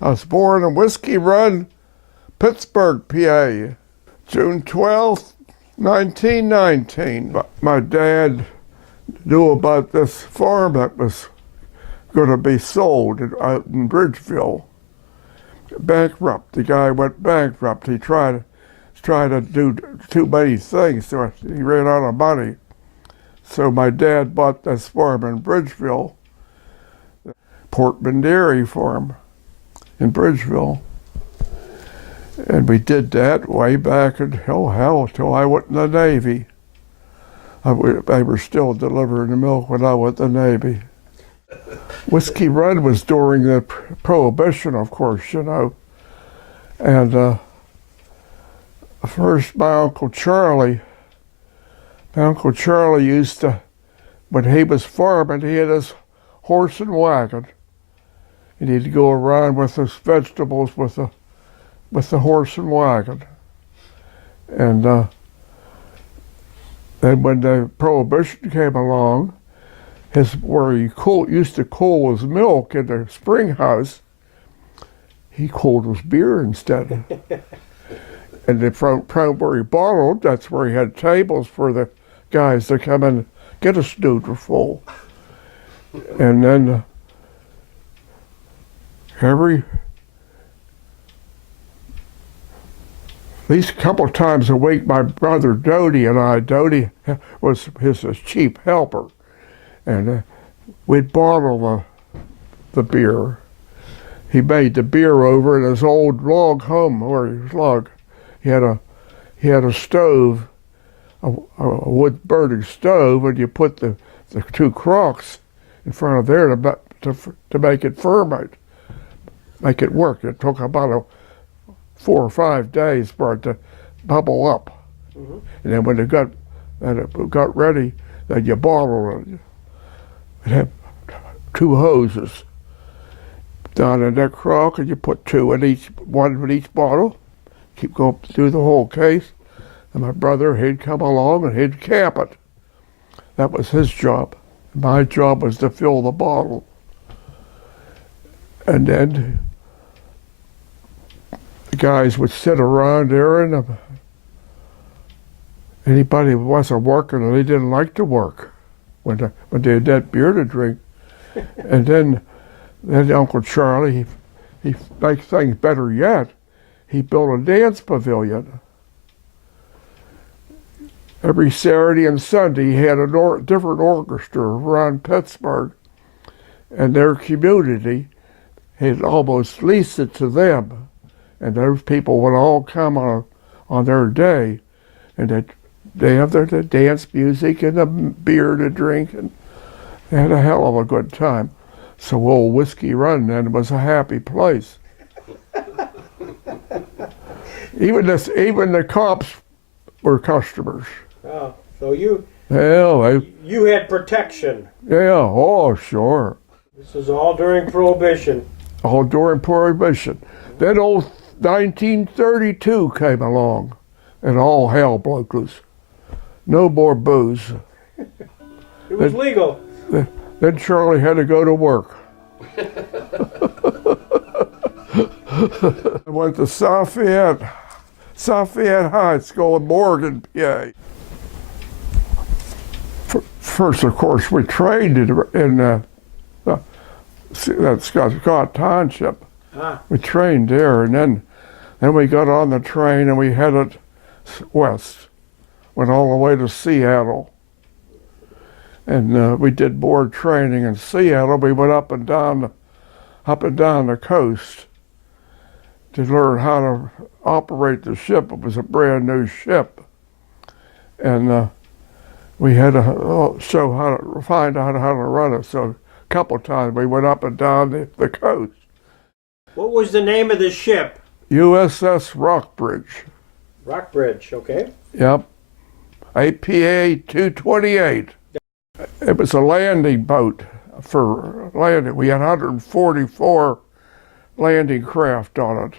I was born in Whiskey Run, Pittsburgh, PA, June 12th, 1919. My dad knew about this farm that was going to be sold out in Bridgeville. Bankrupt. The guy went bankrupt. He tried to do too many things, so he ran out of money. So my dad bought this farm in Bridgeville, Portman Dairy Farm in Bridgeville. And we did that way back until I went in the Navy. They were still delivering the milk when I went in the Navy. Whiskey Run was during the Prohibition, of course, you know. And first my Uncle Charlie used to, when he was farming, he had his horse and wagon. And he'd go around with his vegetables with the horse and wagon. And then when the Prohibition came along, where he used to cool his milk in the spring house, he cooled his beer instead. And the front where he bottled, that's where he had tables for the guys to come and get a snooter full. And then at least a couple of times a week, my brother Dodie was his chief helper. And we'd bottle the beer. He made the beer over in his old log home where he was log. He had a stove, a wood burning stove, and you put the two crocks in front of there to make it ferment, make it work. It took about 4 or 5 days for it to bubble up. Mm-hmm. And then when it got ready, then you bottle it. It had 2 hoses down in that crock, and you put 2 in each, one in each bottle. Keep going through the whole case. And my brother, he'd come along and he'd cap it. That was his job. My job was to fill the bottle. And then the guys would sit around there, and anybody who wasn't working, they didn't like to work when they had that beer to drink. And then Uncle Charlie, he makes things better yet. He built a dance pavilion. Every Saturday and Sunday, he had a different orchestra around Pittsburgh, and their community had almost leased it to them. And those people would all come on their day, and they have their dance music and the beer to drink, and they had a hell of a good time. So old Whiskey Run then was a happy place. Even the cops were customers. Oh, so you had protection. Yeah, oh sure. This is all during Prohibition. All during Prohibition. Then old 1932 came along, and all hell broke loose. No more booze. It was legal. Then Charlie had to go to work. I went to Lafayette High School in Morgan, PA. First, of course, we trained in Scott Township. Ah. We trained there, and then we got on the train and we headed west. Went all the way to Seattle. And we did board training in Seattle. We went up and down the coast to learn how to operate the ship. It was a brand new ship. And we had to find out how to run it. So a couple of times we went up and down the coast. What was the name of the ship? USS Rockbridge. Rockbridge, okay. Yep. APA 228. It was a landing boat for landing. We had 144 landing craft on it.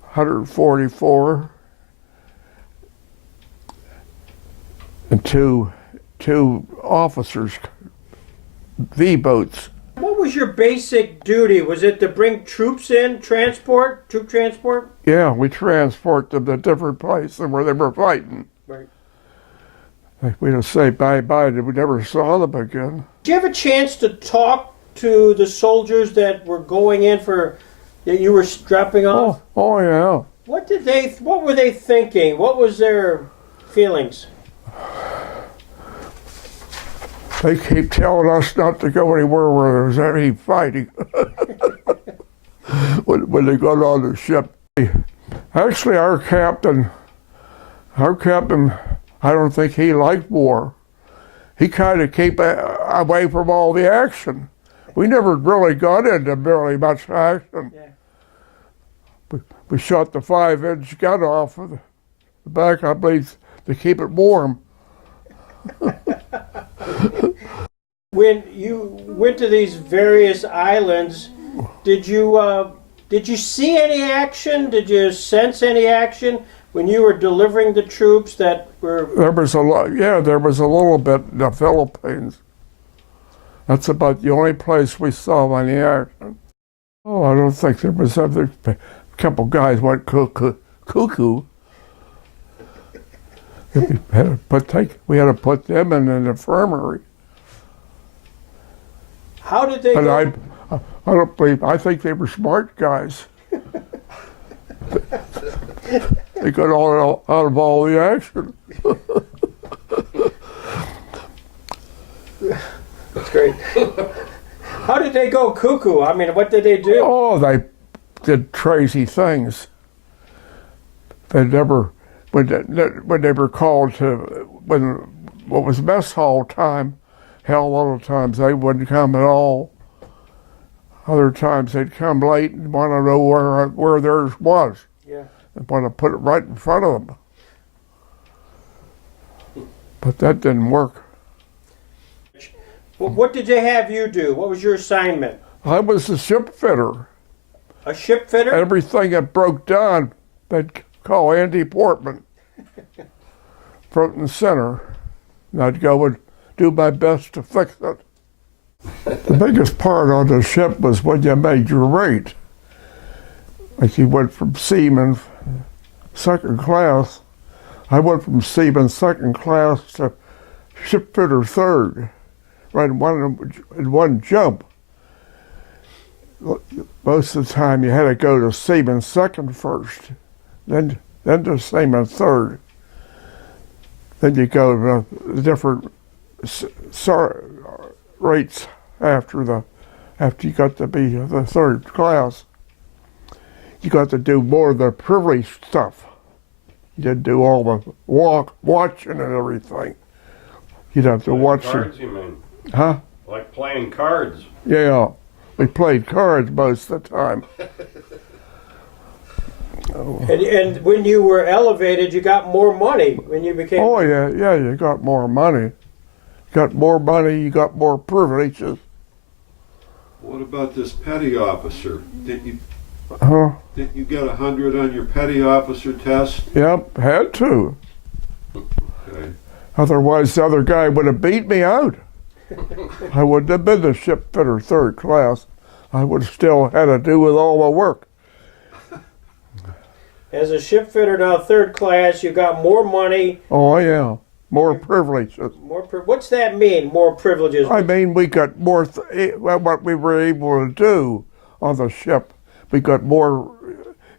144. And two officers, V-boats. What was your basic duty? Was it to bring troops in, troop transport? Yeah, we transport them to different places where they were fighting. Right. We'd just say bye-bye, and we never saw them again. Did you have a chance to talk to the soldiers that were going in that you were dropping off? Oh yeah. What were they thinking? What was their feelings? They keep telling us not to go anywhere where there's any fighting. when they got on the ship. Actually, our captain, I don't think he liked war. He kind of kept away from all the action. We never really got into very much action. Yeah. We shot the 5-inch gun off of the back, I believe, to keep it warm. When you went to these various islands, did you see any action? Did you sense any action when you were delivering the troops that were? There was a lot. Yeah, there was a little bit in the Philippines. That's about the only place we saw any action. Oh, I don't think there was other. A couple guys went cuckoo. We had to put them in an infirmary. How did they? And go? I don't believe. I think they were smart guys. They got all out of all the action. That's great. How did they go cuckoo? I mean, what did they do? Oh, they did crazy things. They never, when they were called to, what was mess hall time, hell, a lot of times they wouldn't come at all. Other times they'd come late and want to know where theirs was. Yeah. They want to put it right in front of them. But that didn't work. Well, what did they have you do? What was your assignment? I was the ship fitter. A ship fitter? Everything that broke down, they'd call Andy Portman, front and center. And I'd go and do my best to fix it. The biggest part on the ship was when you made your rate. Like you went from seaman second class. I went from seaman second class to ship fitter third, right in one jump. Most of the time you had to go to seaman second first, then to seaman third. Then you go to the different rates after you got to be the third class. You got to do more of the privileged stuff. You didn't do all the watching and everything. You'd have to watch cards, you mean? Huh? Like playing cards. Yeah, we played cards most of the time. And when you were elevated, you got more money when you became. Oh yeah, you got more money. You got more money, you got more privileges. What about this petty officer? Didn't you get 100 on your petty officer test? Yep, had to. Okay. Otherwise, the other guy would have beat me out. I wouldn't have been the ship fitter third class. I would have still had to do with all the work. As a ship fitter now, third class, you got more money. Oh yeah, more privileges. What's that mean? More privileges? I mean, we got more. What we were able to do on the ship, we got more.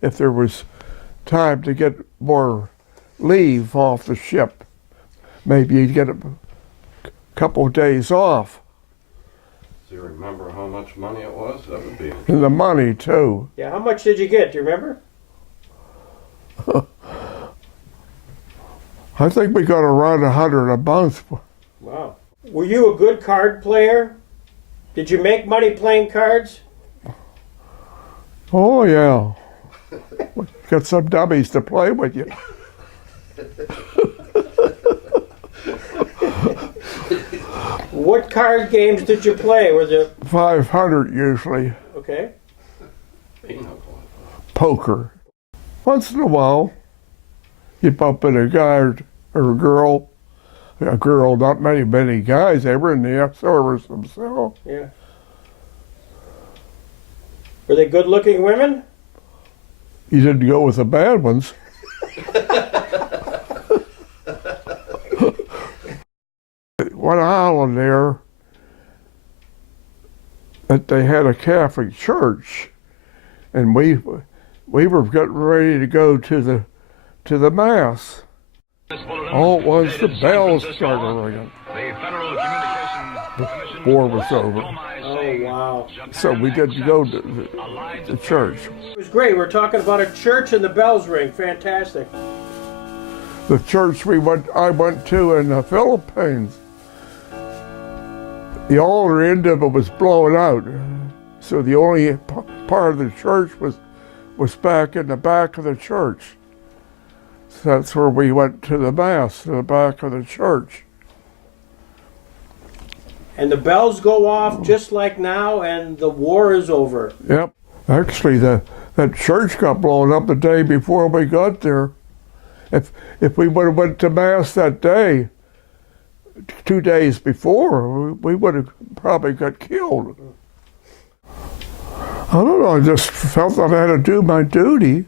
If there was time to get more leave off the ship, maybe you'd get a couple of days off. Do you remember how much money it was? That would be. And the money too. Yeah, how much did you get? Do you remember? I think we got around 100 a month. Wow. Were you a good card player? Did you make money playing cards? Oh yeah. Got some dummies to play with you. What card games did you play? Was it 500 usually. okay? Poker. Once in a while, you bump into a guy or a girl. A girl, not many guys. They were in the ex-service themselves. Yeah. Were they good-looking women? You didn't go with the bad ones. One island there, that they had a Catholic church, and we were getting ready to go to the mass. All it was, the bells started ringing. The war was over. Oh, wow. So we didn't go to the church. It was great. We're talking about a church and the bells ring. Fantastic. The church I went to in the Philippines, the altar end of it was blown out. So the only part of the church was back in the back of the church. So that's where we went to the mass, to the back of the church. And the bells go off just like now, and the war is over. Yep. Actually, that church got blown up the day before we got there. If we would have went to mass that day, 2 days before, we would have probably got killed. I don't know, I just felt that I had to do my duty.